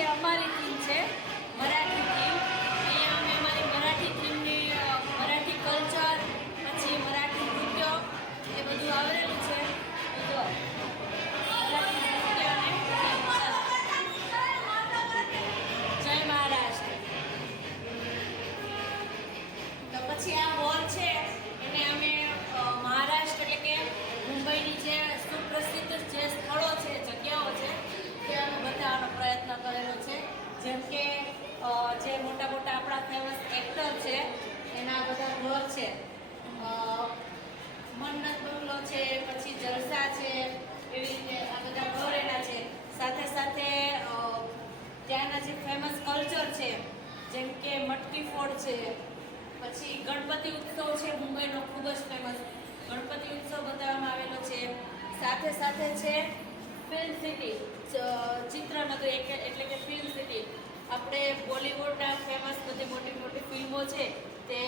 છે અમારી ટીમ છે. પછી ગણપતિ ઉત્સવ છે, મુંબઈનો ખૂબ જ ફેમસ ગણપતિ ઉત્સવ બતાવવામાં આવેલો છે. સાથે સાથે છે ફિલ્મ સિટી ચિત્રનગરી એટલે કે ફિલ્મ સિટી આપણે બોલિવૂડના ફેમસ બધી મોટી મોટી ફિલ્મો છે, તે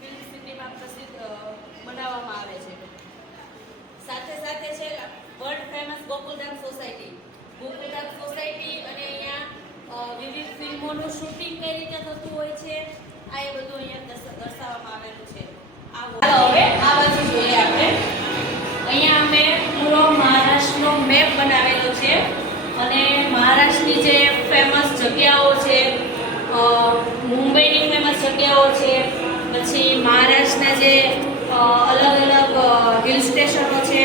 ફિલ્મ સિટીમાં પ્રસિદ્ધ બનાવવામાં આવે છે. સાથે સાથે છે world famous Gokuldham society Gokuldham society અને અહીંયા વિવિધ ફિલ્મોનું શૂટિંગ કઈ રીતે થતું હોય છે આ એ બધું અહીંયા દર્શાવવામાં આવેલું છે. હવે આ બાજુ જોઈએ આપણે. અહીંયા અમે પૂરો મહારાષ્ટ્રનો મેપ બનાવેલો છે. અને મહારાષ્ટ્રની જે ફેમસ જગ્યાઓ છે મુંબઈની ફેમસ જગ્યાઓ છે, પછી મહારાષ્ટ્રના જે અલગ અલગ હિલ સ્ટેશનો છે,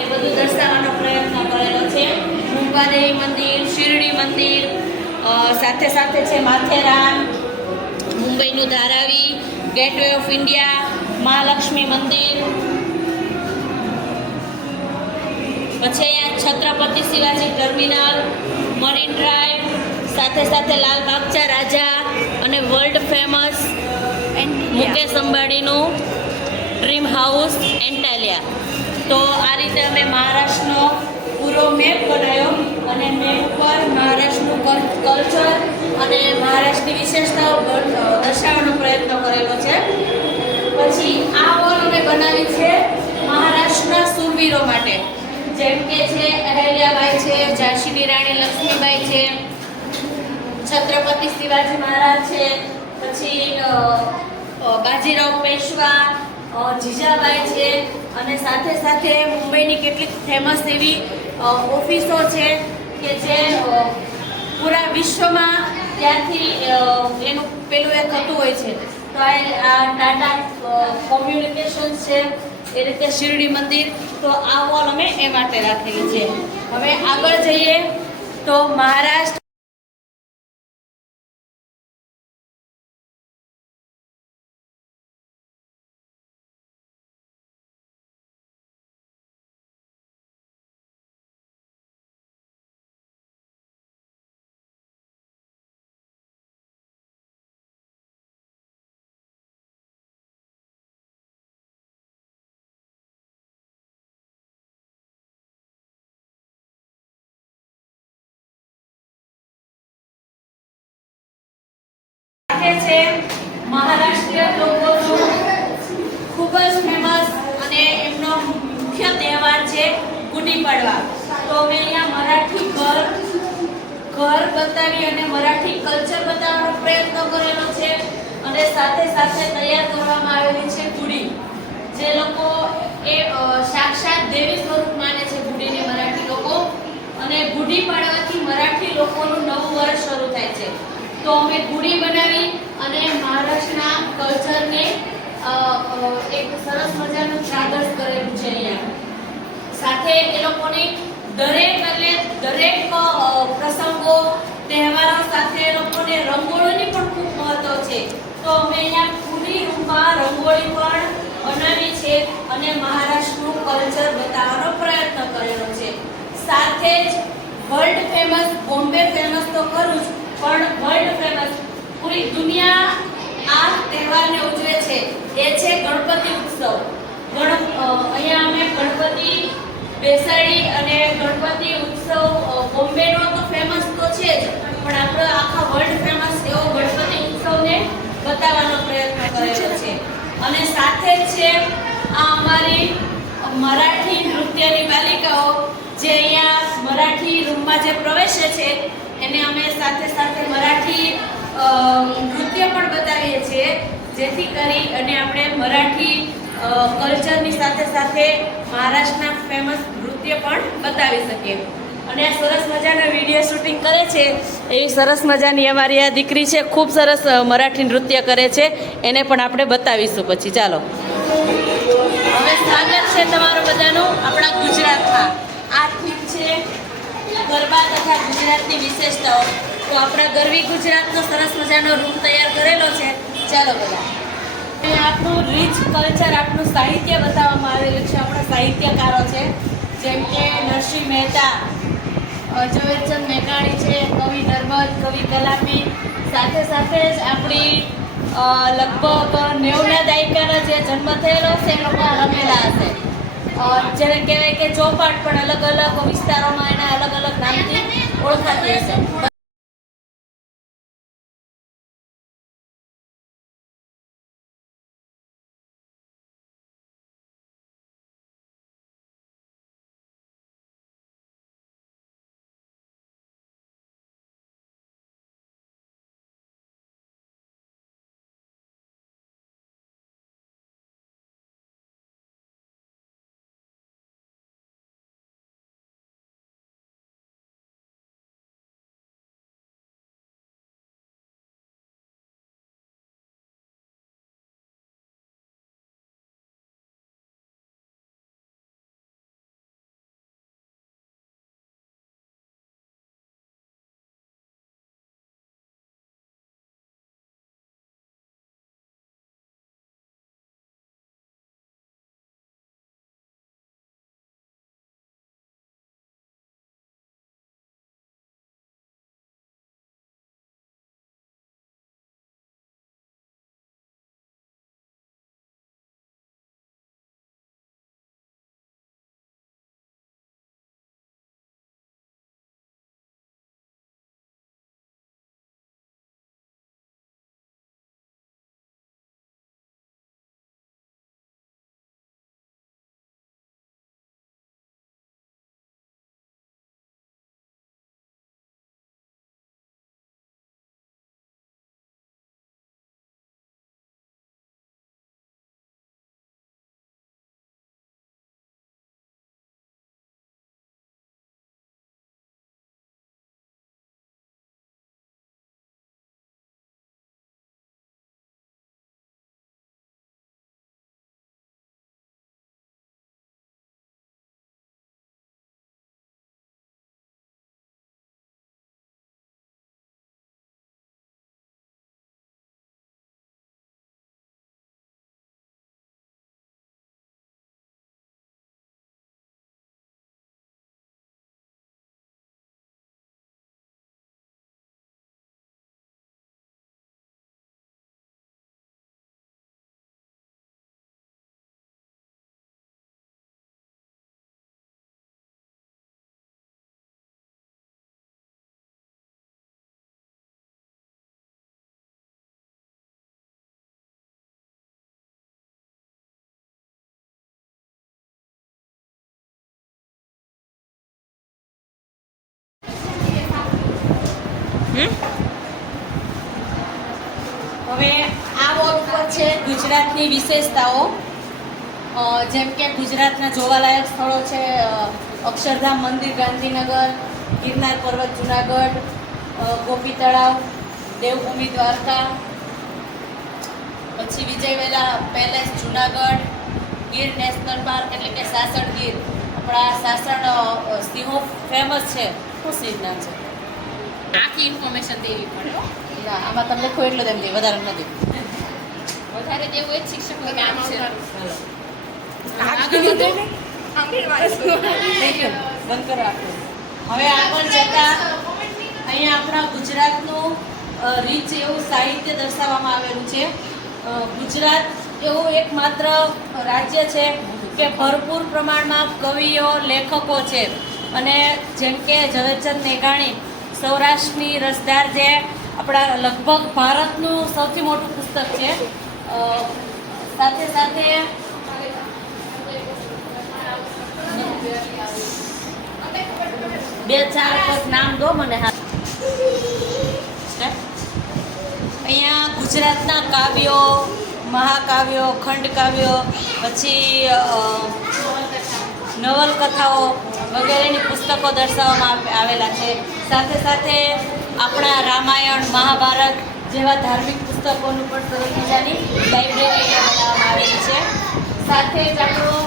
એ બધું દર્શાવવાનો પ્રયત્ન કરેલો છે. મુંબાદેવી મંદિર, શિરડી મંદિર સાથે સાથે છે Matheran મુંબઈનું Dharavi gateway of India Mahalakshmi મંદિર. પછી અહીંયા Chhatrapati Shivaji terminal marine drive સાથે સાથે લાલ બાગચા રાજા અને વર્લ્ડ ફેમસ મુકેશ અંબાણીનું ડ્રીમ હાઉસ એન્ટાલિયા તો આ રીતે અમે મહારાષ્ટ્રનો પૂરો મેપ બનાવ્યો અને મેપ પર મહારાષ્ટ્રનું કલ્ચર અને મહારાષ્ટ્રની વિશેષતાઓ દર્શાવવાનો પ્રયત્ન કરેલો છે. પછી આ વોલ અમે બનાવી છે મહારાષ્ટ્રના સુરવીરો માટે. જેમ કે છે, અહેલ્યાબાઈ છે, ઝાંસીની રાણી લક્ષ્મીબાઈ છે, છત્રપતિ શિવાજી મહારાજ છે, પછી બાજીરાવ પેશવા જીજાબાઈ છે, અને સાથે સાથે મુંબઈની કેટલીક ફેમસ એવી ઓફિસો છે કે જે પૂરા વિશ્વમાં ત્યાંથી એનું પેલું એ થતું હોય છે. તો આ ટાટા કોમ્યુનિકેશન છે, એ રીતે શિરડી મંદિર, તો આ વોલ અમે એ માટે રાખેલી છે. હવે આગળ જઈએ, તો મહારાષ્ટ્ર મહારાષ્ટ્રીય લોકોનું ખૂબ જ ફેમસ અને એમનો મુખ્ય તહેવાર છે ગુડી પડવા. તો અમે અહીંયા મરાઠી ઘર ઘર બતાવી અને મરાઠી કલ્ચર બતાવવાનો પ્રયત્ન કરેલો છે અને સાથે સાથે તૈયાર કરવામાં આવેલી છે ગુડી. જે લોકો એ સાક્ષાત દેવી સ્વરૂપ માને છે ગુડીને મરાઠી લોકો. અને ગુડી પાડવાથી મરાઠી લોકોનું નવું વર્ષ શરૂ થાય છે. તો અમે ગુડી બનાવી અને મહારાષ્ટ્રના કલ્ચરને એક સરસ મજાનું ટ્રાગર્સ કરેલું છે અહીંયા. સાથે એ લોકોને દરેક એટલે દરેક પ્રસંગો, તહેવારો સાથે એ લોકોને રંગોળીની પણ ખૂબ મહત્વ છે. તો અમે અહીંયા પૂરી રૂપમાં રંગોળી પણ બનાવી છે અને મહારાષ્ટ્રનું કલ્ચર બતાવવાનો પ્રયત્ન કરેલો છે. સાથે જ વર્લ્ડ ફેમસ બોમ્બે ફેમસ તો ખરું જ, પણ વર્લ્ડ ફેમસ પૂરી દુનિયા આ તહેવારને ઉજવે છે. એ છે ગણપતિ ઉત્સવ. ગણ અહીંયા અમે ગણપતિ બેસાડી અને ગણપતિ ઉત્સવ બોમ્બેનો તો ફેમસ તો છે જ, પણ આપણો આખા વર્લ્ડ ફેમસ એવો ગણપતિ ઉત્સવને બતાવવાનો પ્રયત્ન કરેલો છે. અને સાથે છે આ અમારી મરાઠી નૃત્યની બાલિકાઓ, જે અહીંયા મરાઠી રૂમમાં જે પ્રવેશે છે, એને અમે સાથે સાથે મરાઠી નૃત્ય પણ બતાવીએ છીએ. જેથી કરી અને આપણે મરાઠી કલ્ચરની સાથે સાથે મહારાષ્ટ્રના ફેમસ નૃત્ય પણ બતાવી શકીએ. અને આ સરસ મજાના વીડિયો શૂટિંગ કરે છે. એવી સરસ મજાની અમારી આ દીકરી છે, ખૂબ સરસ મરાઠી નૃત્ય કરે છે. એને પણ આપણે બતાવીશું પછી. ચાલો. હવે સ્વાગત છે તમારું બધાનું, આપણા ગુજરાતમાં. આ થીમ છે, ગરબા તથા ગુજરાતની વિશેષતાઓ. તો આપણા ગરવી ગુજરાતનો સરસ મજાનો રૂમ તૈયાર કરેલો છે. ચાલો બધા. અહીં આપણું રીચ કલ્ચર આપણું સાહિત્ય બતાવવામાં આવેલું છે. આપણા સાહિત્યકારો છે. જેમ કે નરસિંહ મહેતા ઝવેરચંદ મેઘાણી છે, કવિ નર્મદ કવિ કલામી સાથે સાથે જ આપણી લગભગ નેવના દાયકાના જે જન્મ થયેલો છે એ લોકો રમેલા હશે. જેને કહેવાય કે ચોપાટ પણ અલગ અલગ વિસ્તારોમાં એના અલગ અલગ નામથી ઓળખાતી હશે. હવે આ વોલ ઉપર છે ગુજરાતની વિશેષતાઓ. જેમ કે ગુજરાતના જોવાલાયક સ્થળો છે અક્ષરધામ મંદિર, ગાંધીનગર, ગિરનાર પર્વત, જુનાગઢ ગોપી તળાવ દેવભૂમિ દ્વારકા, પછી Vijayvilas palace, Junagadh, Gir national park એટલે કે સાસણ ગીર. આપણા સાસણ સિંહો ફેમસ છે. શું સિંહ છે? આખી ઇન્ફોર્મેશન દેવી પડે ના આમાં તમને કોઈ એટલું તેમ વધારે નથી. વધારે દેવું એ જ શિક્ષક તમે છે. બંધ કરો હવે આગળ જતા અહીંયા આપણા ગુજરાતનું રીચ એવું સાહિત્ય દર્શાવવામાં આવેલું છે. ગુજરાત એવું એકમાત્ર રાજ્ય છે કે ભરપૂર પ્રમાણમાં કવિઓ લેખકો છે. અને જેમ કે ઝવેરચંદ મેઘાણી સૌરાષ્ટ્રની રસદાર જે આપણા લગભગ ભારતનું સૌથી મોટું પુસ્તક છે. સાથે સાથે બે ચાર પર નામ દો મને હા. અહીંયા ગુજરાતના કાવ્યો, મહાકાવ્યો, ખંડકાવ્યો, પછી નવલકથાઓ વગેરેની પુસ્તકો દર્શાવવામાં આવેલા છે. સાથે સાથે આપણા રામાયણ, મહાભારત જેવા ધાર્મિક પુસ્તકોનું પણ સરસ મજાની લાઇબ્રેરી બનાવવામાં આવેલી છે. સાથે જ આપણું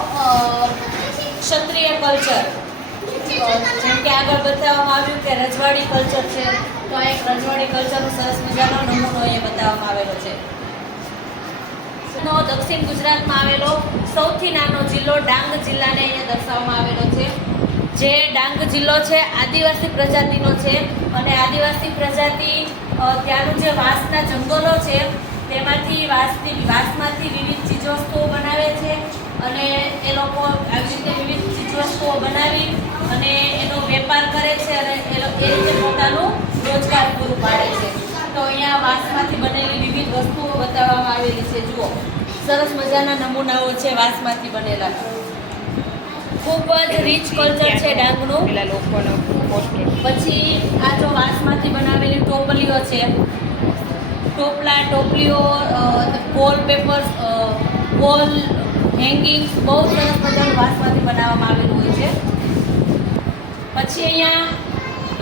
ક્ષત્રિય કલ્ચર જેમ કે આગળ બતાવવામાં આવ્યું કે રજવાડી કલ્ચર છે, તો આ એક રજવાડી કલ્ચરનો સરસ મજાનો નમૂનો અહીંયા બતાવવામાં આવેલો છે. દક્ષિણ ગુજરાતમાં આવેલો સૌથી નાનો જિલ્લો ડાંગ જિલ્લાને અહીંયા દર્શાવવામાં આવેલો છે. જે ડાંગ જિલ્લો છે, આદિવાસી પ્રજાતિનો છે અને આદિવાસી પ્રજાતિ ત્યાંનું જે વાંસના જંગલો છે, તેમાંથી વાંસથી વાંસમાંથી વિવિધ ચીજવસ્તુઓ બનાવે છે અને એ લોકો આવી રીતે વિવિધ ચીજવસ્તુઓ બનાવી અને એનો વેપાર કરે છે અને એ રીતે પોતાનું રોજગાર પૂરું પાડે છે. તો અહીંયા વાંસમાંથી બનેલી વિવિધ વસ્તુઓ બતાવવામાં આવેલી છે. જુઓ, સરસ મજાના નમૂનાઓ છે વાંસમાંથી બનેલા. ખૂબ જ રીચ કલ્ચર છે ડાંગનું. લોકોનો પછી આ જો વાંસમાંથી બનાવેલી ટોપલીઓ છે ટોપલા ટોપલીઓ વોલ પેપર્સ વોલ હેંગિંગ્સ બહુ સરસ મજાનું વાંસમાંથી બનાવવામાં આવેલું હોય છે. પછી અહીંયા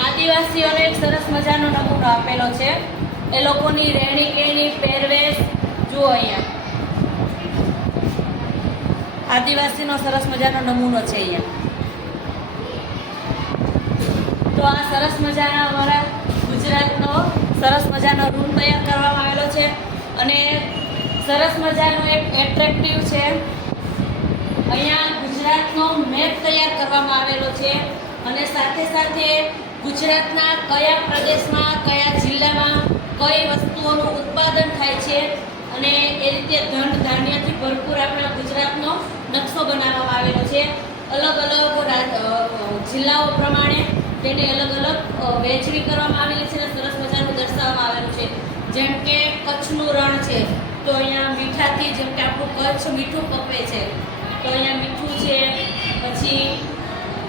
આદિવાસીઓને એક સરસ મજાનો નમૂનો આપેલો છે. એ લોકોની રહેણી કહેણી પહેરવેશ જુઓ અહીંયા. આદિવાસીનો સરસ મજાનો નમૂનો છે અહીંયા. તો આ સરસ મજાના અમારા ગુજરાતનો સરસ મજાનો રૂમ તૈયાર કરવામાં આવેલો છે અને સરસ મજાનો એક એટ્રેક્ટિવ છે. અહીંયા ગુજરાતનો મેપ તૈયાર કરવામાં આવેલો છે અને સાથે સાથે ગુજરાતના કયા પ્રદેશમાં, કયા જિલ્લામાં કઈ વસ્તુઓનું ઉત્પાદન થાય છે અને એ રીતે ધન ધાન્યથી ભરપૂર આપણા ગુજરાતનો નકશો બનાવવામાં આવેલો છે. અલગ અલગ જિલ્લાઓ પ્રમાણે તેની અલગ અલગ વહેંચણી કરવામાં આવેલી છે અને સરસ મજાનું દર્શાવવામાં આવેલું છે. જેમ કે કચ્છનું રણ છે, તો અહીંયા મીઠાથી જેમ કે આપણું કચ્છ મીઠું પકવે છે, તો અહીંયા મીઠું છે, પછી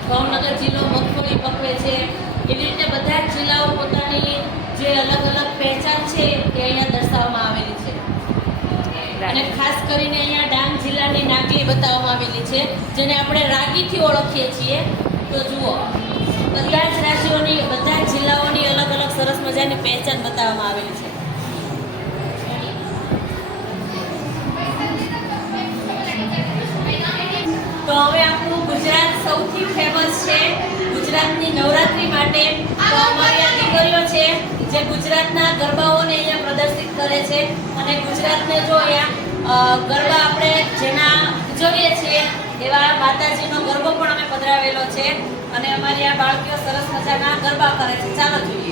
ભાવનગર જિલ્લો મગફળી પકવે છે. એવી રીતે બધા જ જિલ્લાઓ પોતાની જે અલગ અલગ પહેચાન છે એ અહીંયા દર્શાવવામાં આવેલી છે. અને ખાસ કરીને અહીંયા જિલ્લાની નાગલી બતાવવામાં આવેલી છે, જેને આપણે રાગીથી ઓળખીએ છીએ. તો જુઓ, બધા જ રાજ્યોની બધા જ જિલ્લાઓની અલગ અલગ સરસ મજાની પહેચાન બતાવવામાં આવેલી છે. તો હવે આપણું ગુજરાત સૌથી ફેમસ છે ગુજરાતની નવરાત્રી માટે. અમારી આ દીકરીઓ છે, જે ગુજરાતના ગરબાઓને અહીંયા પ્રદર્શિત કરે છે. અને ગુજરાતને જો અહીંયા ગરબા આપણે જેના ઉજવીએ છીએ, એવા માતાજીનો ગરબો પણ અમે પધરાવેલો છે અને અમારી આ બાળકીઓ સરસ મજાના ગરબા કરે છે. ચાલો જોઈએ.